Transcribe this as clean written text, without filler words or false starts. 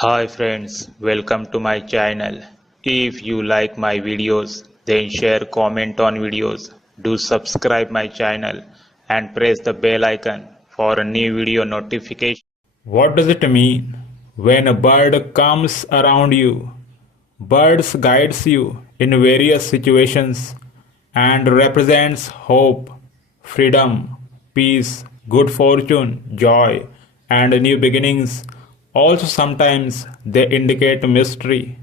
Hi friends, welcome to my channel. If you like my videos, then share comment on videos. Do subscribe my channel and press the bell icon for a new video notification. What does it mean when a bird comes around you? Birds guides you in various situations and represents hope, freedom, peace, good fortune, joy, and new beginnings. Also sometimes they indicate mystery,